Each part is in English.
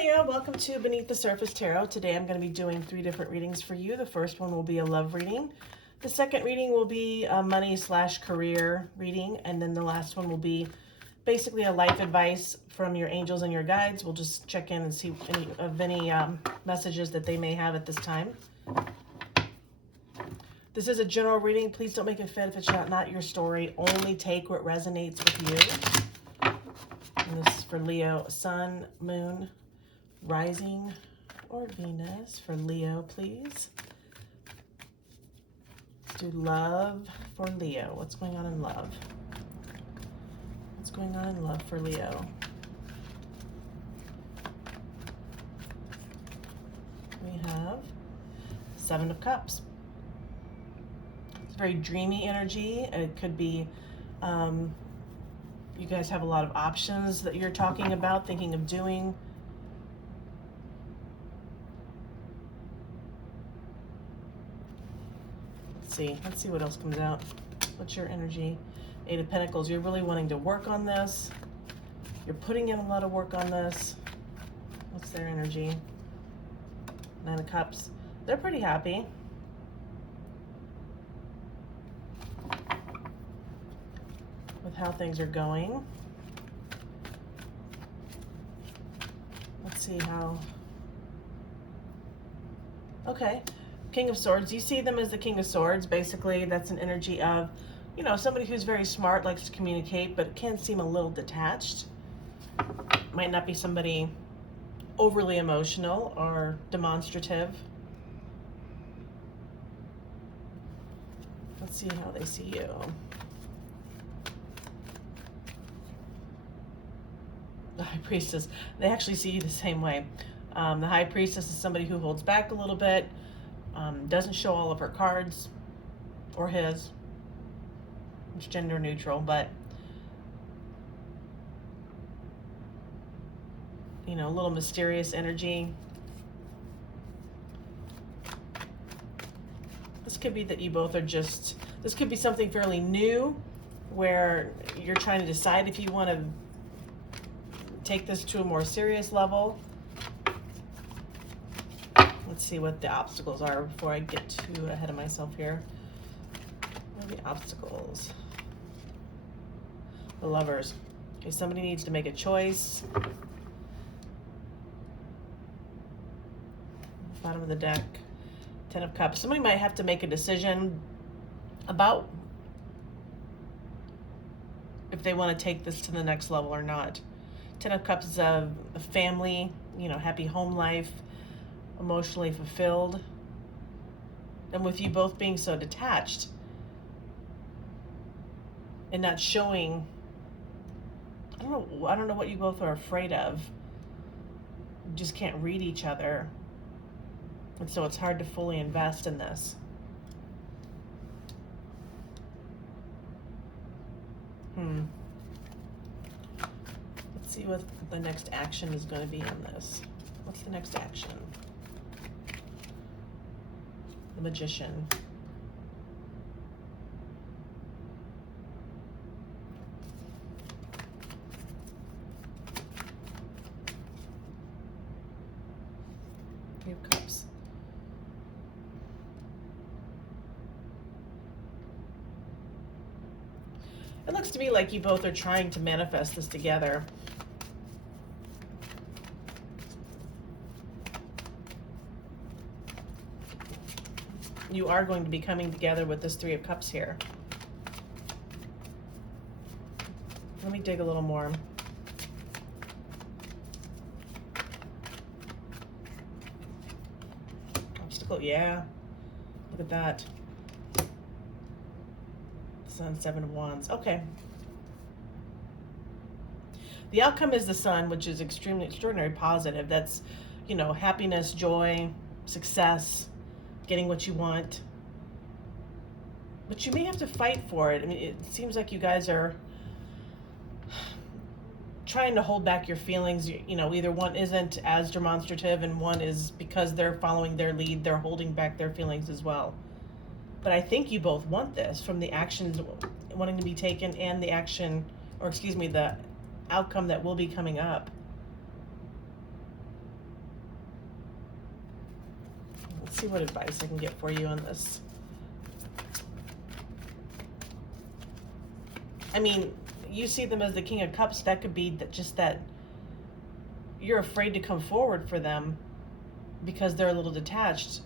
Leo, welcome to Beneath the Surface Tarot. Today I'm going to be doing 3 different readings for you. The first one will be a love reading. The second reading will be a money/career reading. And then the last one will be basically a life advice from your angels and your guides. We'll just check in and see any messages that they may have at this time. This is a general reading. Please don't make it fit if it's not your story. Only take what resonates with you. And this is for Leo, Sun, Moon, Rising, or Venus. For Leo, please. Let's do love for Leo. What's going on in love? What's going on in love for Leo? We have 7 of Cups. It's very dreamy energy. It could be you guys have a lot of options that you're talking about, thinking of doing. Let's see what else comes out. What's your energy? 8 of Pentacles. You're really wanting to work on this. You're putting in a lot of work on this. What's their energy? 9 of Cups. They're pretty happy. With how things are going. Let's see how. Okay. King of Swords. You see them as the King of Swords. Basically, that's an energy of, you know, somebody who's very smart, likes to communicate, but it can seem a little detached. Might not be somebody overly emotional or demonstrative. Let's see how they see you. The High Priestess. They actually see you the same way. The High Priestess is somebody who holds back a little bit. Doesn't show all of her cards, or his. It's gender neutral, but you know, a little mysterious energy. This could be that you both are just, this could be something fairly new where you're trying to decide if you want to take this to a more serious level. Let's see what the obstacles are before I get too ahead of myself here. What are the obstacles? The Lovers. Okay, somebody needs to make a choice. Bottom of the deck. 10 of Cups. Somebody might have to make a decision about if they want to take this to the next level or not. 10 of Cups is a family, you know, happy home life. Emotionally fulfilled, and with you both being so detached and not showing, I don't know what you both are afraid of. You just can't read each other, and so it's hard to fully invest in this. Let's see what the next action is going to be on this. What's the next action? The Magician. Three of Cups. It looks to me like you both are trying to manifest this together. You are going to be coming together with this 3 of Cups here. Let me dig a little more. Obstacle, yeah. Look at that. Sun, 7 of Wands. Okay. The outcome is the Sun, which is extraordinary positive. That's, you know, happiness, joy, success. Getting what you want, but you may have to fight for it. I mean, it seems like you guys are trying to hold back your feelings. You know, either one isn't as demonstrative and one is, because they're following their lead, they're holding back their feelings as well. But I think you both want this from the actions wanting to be taken and the action, or excuse me, the outcome that will be coming up. Let's see what advice I can get for you on this. I mean, you see them as the King of Cups. That could be just that you're afraid to come forward for them because they're a little detached,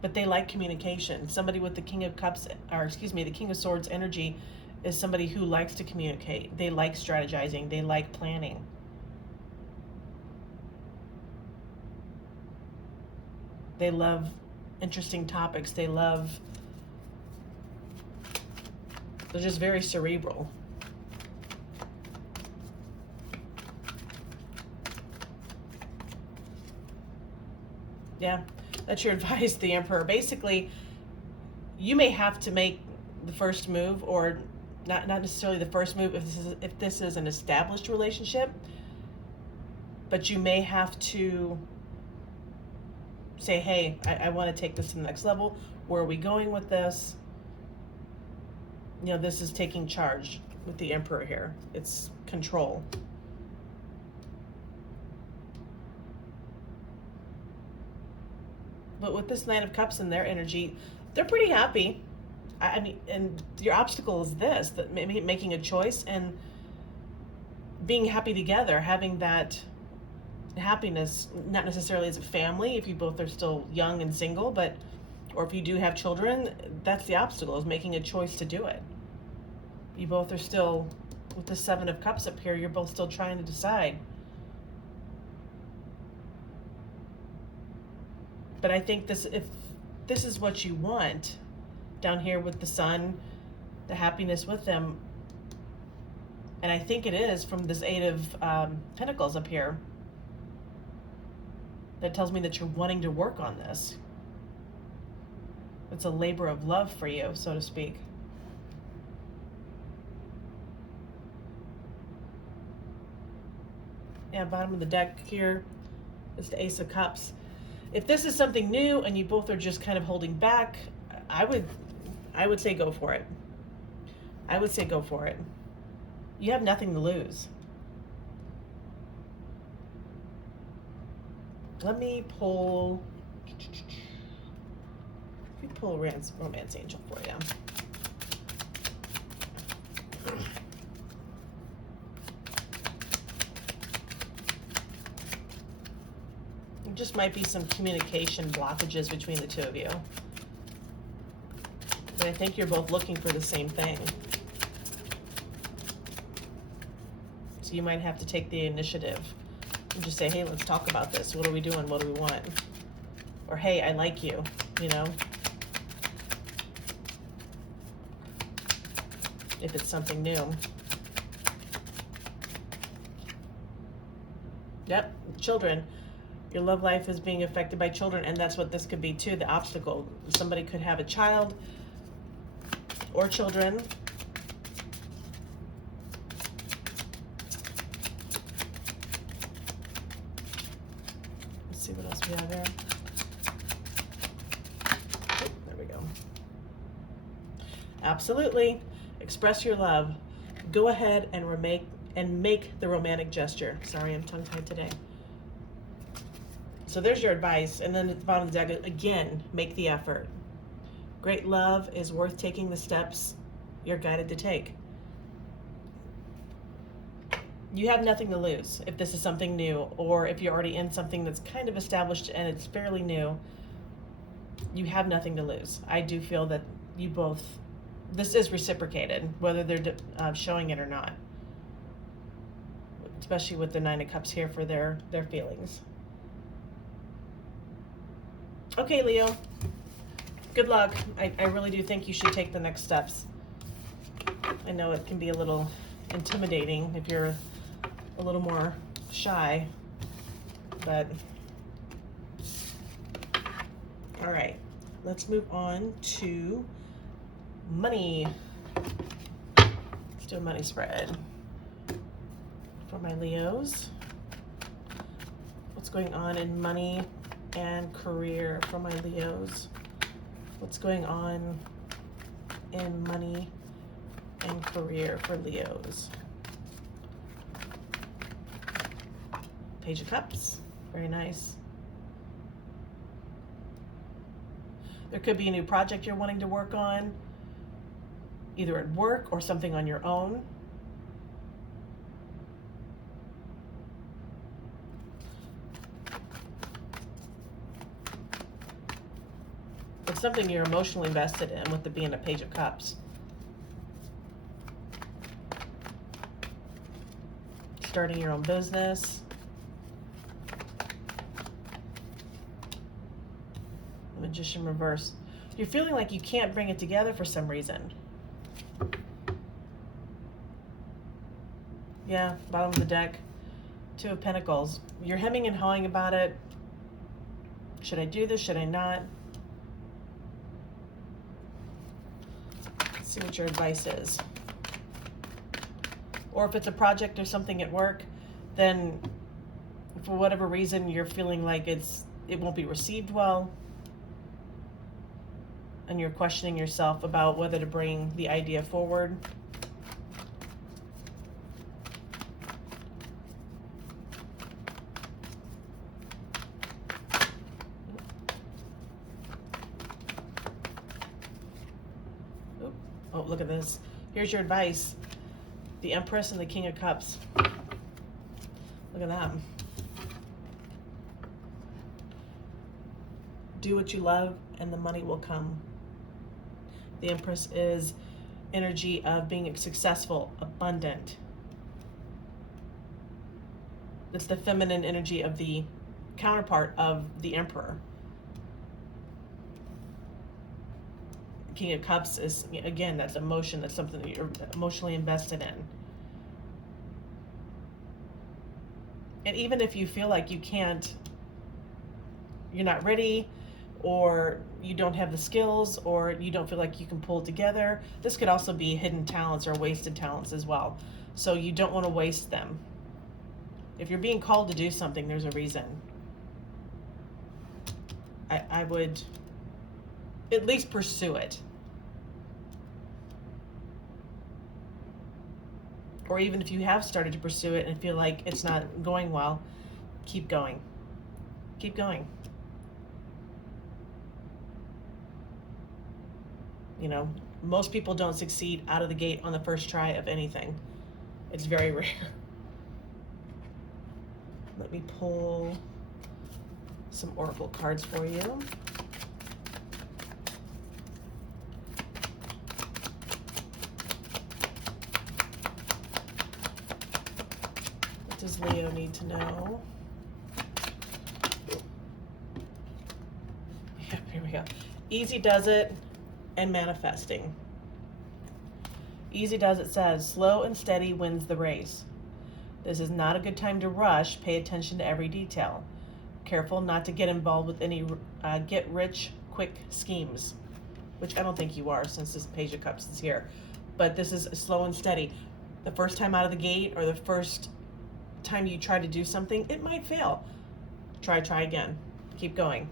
but they like communication. Somebody with the King of Cups, or excuse me, the King of Swords energy is somebody who likes to communicate. They like strategizing. They like planning. They love interesting topics. They're just very cerebral. Yeah, that's your advice, the Emperor. Basically, you may have to make the first move, or not necessarily the first move if this is an established relationship, but you may have to say, hey, I want to take this to the next level. Where are we going with this? You know, this is taking charge with the Emperor here. It's control. But with this Nine of Cups and their energy, they're pretty happy. I mean, and your obstacle is this, that maybe making a choice and being happy together, having that happiness, not necessarily as a family, if you both are still young and single, but, or if you do have children, that's the obstacle, is making a choice to do it. You both are still, with the Seven of Cups up here, you're both still trying to decide. But I think if this is what you want, down here with the Sun, the happiness with them, and I think it is from this Eight of Pentacles up here, that tells me that you're wanting to work on this. It's a labor of love for you, so to speak. Yeah, bottom of the deck here is the Ace of Cups. If this is something new and you both are just kind of holding back, I would say go for it. I would say go for it. You have nothing to lose. Let me pull Romance Angel for you. There just might be some communication blockages between the two of you. But I think you're both looking for the same thing. So you might have to take the initiative and just say, hey, let's talk about this. What are we doing? What do we want? Or, hey, I like you, you know? If it's something new. Yep, children. Your love life is being affected by children, and that's what this could be too, the obstacle. Somebody could have a child or children. Let's see what else we have there. Oh, there we go. Absolutely. Express your love. Go ahead and make the romantic gesture. Sorry, I'm tongue-tied today. So there's your advice. And then at the bottom of the deck, again, make the effort. Great love is worth taking the steps you're guided to take. You have nothing to lose if this is something new, or if you're already in something that's kind of established and it's fairly new. You have nothing to lose. I do feel that you both, this is reciprocated, whether they're showing it or not. Especially with the Nine of Cups here for their feelings. Okay, Leo. Good luck. I really do think you should take the next steps. I know it can be a little intimidating if you're a little more shy, but all right, let's move on to money. Let's do a money spread for my Leos. What's going on in money and career for my Leos? What's going on in money and career for Leos? Page of Cups, very nice. There could be a new project you're wanting to work on, either at work or something on your own. It's something you're emotionally invested in, with the being a Page of Cups. Starting your own business. The Magician reverse. You're feeling like you can't bring it together for some reason. Yeah, bottom of the deck. Two of Pentacles. You're hemming and hawing about it. Should I do this? Should I not? Let's see what your advice is. Or if it's a project or something at work, then for whatever reason you're feeling like it won't be received well, and you're questioning yourself about whether to bring the idea forward. Oh, look at this. Here's your advice. The Empress and the King of Cups. Look at that. Do what you love and the money will come. The Empress is energy of being successful, abundant. It's the feminine energy of the counterpart of the Emperor. King of Cups is, again, that's emotion. That's something that you're emotionally invested in. And even if you feel like you can't, you're not ready, or you don't have the skills, or you don't feel like you can pull it together, this could also be hidden talents or wasted talents as well. So you don't want to waste them. If you're being called to do something, there's a reason. I would at least pursue it. Or even if you have started to pursue it and feel like it's not going well, keep going. Keep going. You know, most people don't succeed out of the gate on the first try of anything. It's very rare. Let me pull some oracle cards for you. What does Leo need to know? Yeah, here we go. Easy does it and manifesting. Easy does it says, slow and steady wins the race. This is not a good time to rush. Pay attention to every detail. Careful not to get involved with any get-rich-quick schemes, which I don't think you are, since this Page of Cups is here. But this is slow and steady. The first time out of the gate, or the first time you try to do something, it might fail. Try again. Keep going.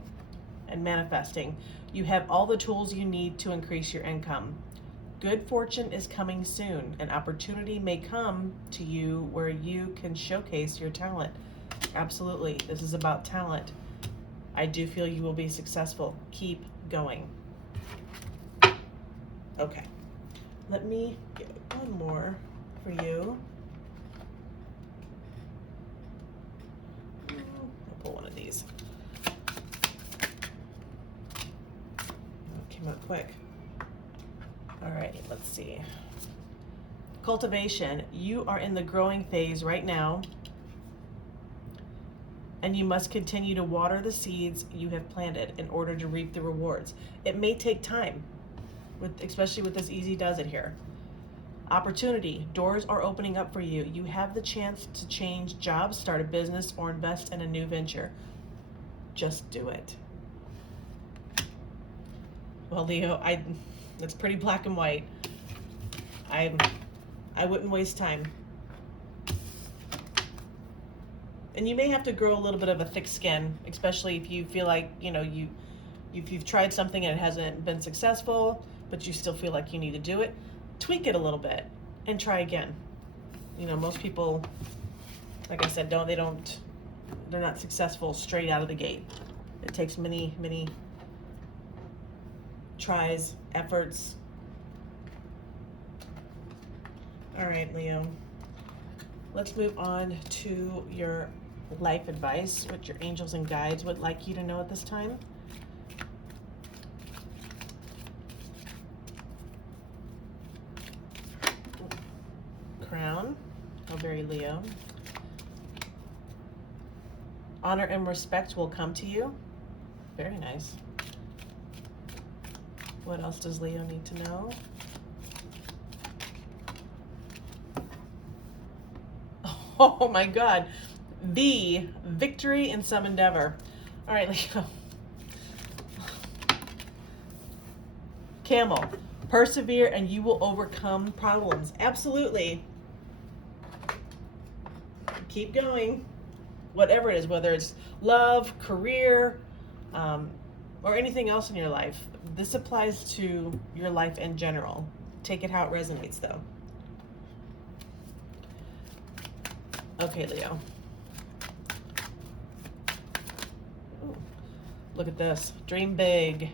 And manifesting. You have all the tools you need to increase your income. Good fortune is coming soon. An opportunity may come to you where you can showcase your talent. Absolutely. This is about talent. I do feel you will be successful. Keep going. Okay. Let me get one more for you. I'll pull one of these. Came out quick. All right, let's see. Cultivation. You are in the growing phase right now, and you must continue to water the seeds you have planted in order to reap the rewards. It may take time, especially with this Easy Does It here. Opportunity. Doors are opening up for you. You have the chance to change jobs, start a business, or invest in a new venture. Just do it. Well, Leo, it's pretty black and white. I wouldn't waste time. And you may have to grow a little bit of a thick skin, especially if you feel like, you know, if you've tried something and it hasn't been successful, but you still feel like you need to do it. Tweak it a little bit and try again. You know, most people, like I said, they're not successful straight out of the gate. It takes many tries, efforts. All right, Leo. Let's move on to your life advice, what your angels and guides would like you to know at this time. Crown. Oh, very Leo. Honor and respect will come to you. Very nice. What else does Leo need to know? Oh my God. The victory in some endeavor. All right, Leo. Camel. Persevere and you will overcome problems. Absolutely. Keep going. Whatever it is, whether it's love, career, or anything else in your life. This applies to your life in general. Take it how it resonates, though. Okay, Leo. Ooh, look at this. Dream big.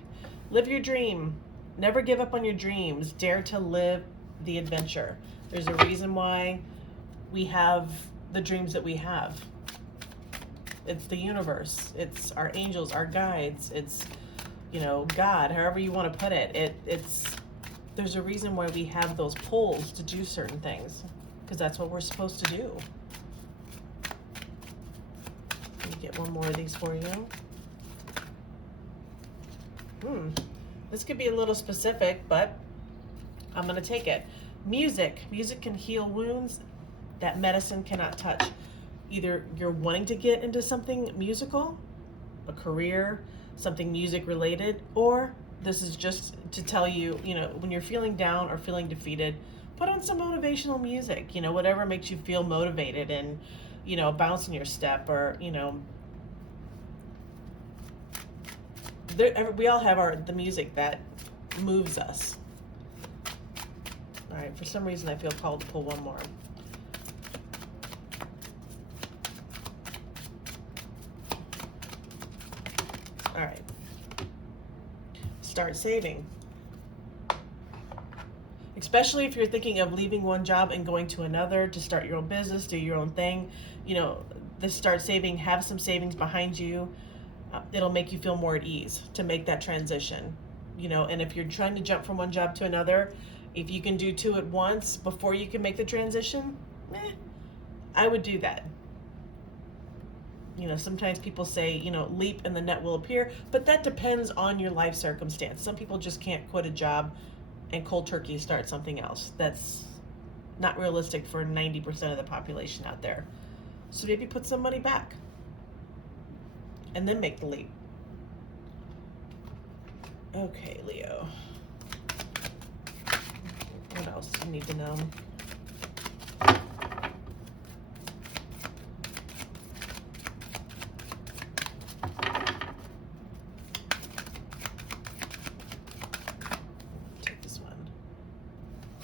Live your dream. Never give up on your dreams. Dare to live the adventure. There's a reason why we have the dreams that we have. It's the universe. It's our angels, our guides. It's, you know, God, however you want to put it. There's a reason why we have those pulls to do certain things, because that's what we're supposed to do. Let me get one more of these for you. This could be a little specific, but I'm going to take it. Music. Music can heal wounds that medicine cannot touch. Either you're wanting to get into something musical, a career, something music related, or this is just to tell you, you know, when you're feeling down or feeling defeated, put on some motivational music, you know, whatever makes you feel motivated and, you know, bounce in your step, or, you know, we all have the music that moves us. All right, for some reason I feel called to pull one more. All right. Start saving. Especially if you're thinking of leaving one job and going to another to start your own business, do your own thing. You know, this start saving, have some savings behind you. It'll make you feel more at ease to make that transition. You know, and if you're trying to jump from one job to another, if you can do two at once before you can make the transition, I would do that. You know, sometimes people say, you know, leap and the net will appear, but that depends on your life circumstance. Some people just can't quit a job and cold turkey start something else. That's not realistic for 90% of the population out there. So maybe put some money back and then make the leap. Okay, Leo. What else do you need to know?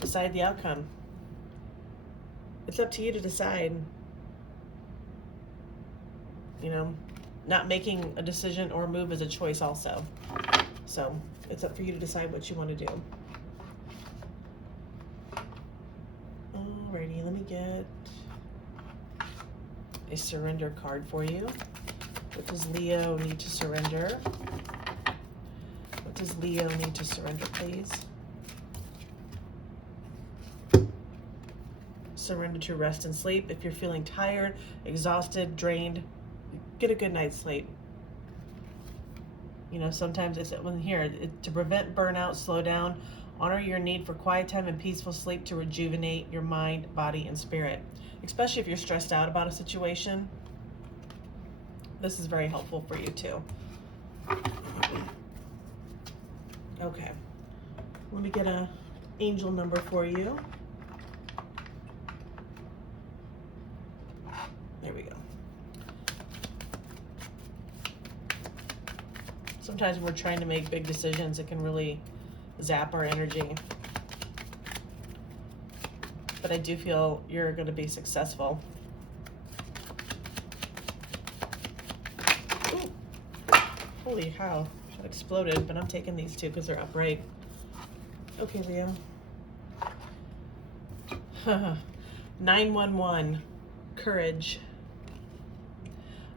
Decide the outcome. It's up to you to decide. You know, not making a decision or move is a choice also. So it's up for you to decide what you want to do. Alrighty, let me get a surrender card for you. What does Leo need to surrender? What does Leo need to surrender, please? Surrender to rest and sleep. If you're feeling tired, exhausted, drained, get a good night's sleep. You know, sometimes it's to prevent burnout, slow down, honor your need for quiet time and peaceful sleep to rejuvenate your mind, body, and spirit. Especially if you're stressed out about a situation. This is very helpful for you too. Okay. Let me get an angel number for you. There we go. Sometimes when we're trying to make big decisions, it can really zap our energy. But I do feel you're going to be successful. Ooh. Holy cow. That exploded, but I'm taking these two because they're upright. Okay, Leo. 911. Courage.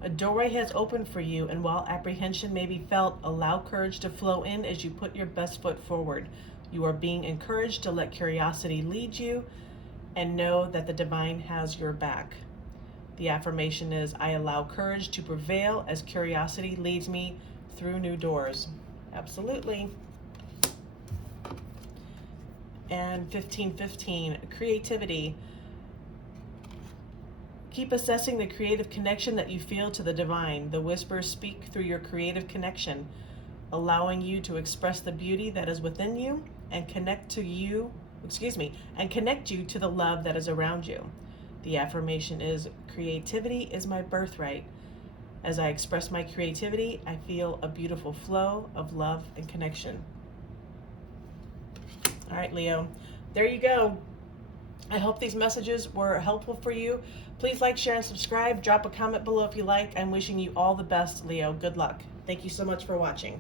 A doorway has opened for you, and while apprehension may be felt, allow courage to flow in as you put your best foot forward. You are being encouraged to let curiosity lead you and know that the divine has your back. The affirmation is, I allow courage to prevail as curiosity leads me through new doors. Absolutely. And 1515, creativity. Keep assessing the creative connection that you feel to the divine. The whispers speak through your creative connection, allowing you to express the beauty that is within you and connect you to the love that is around you. The affirmation is, creativity is my birthright. As I express my creativity, I feel a beautiful flow of love and connection. All right, Leo, there you go. I hope these messages were helpful for you. Please like, share, and subscribe. Drop a comment below if you like. I'm wishing you all the best, Leo. Good luck. Thank you so much for watching.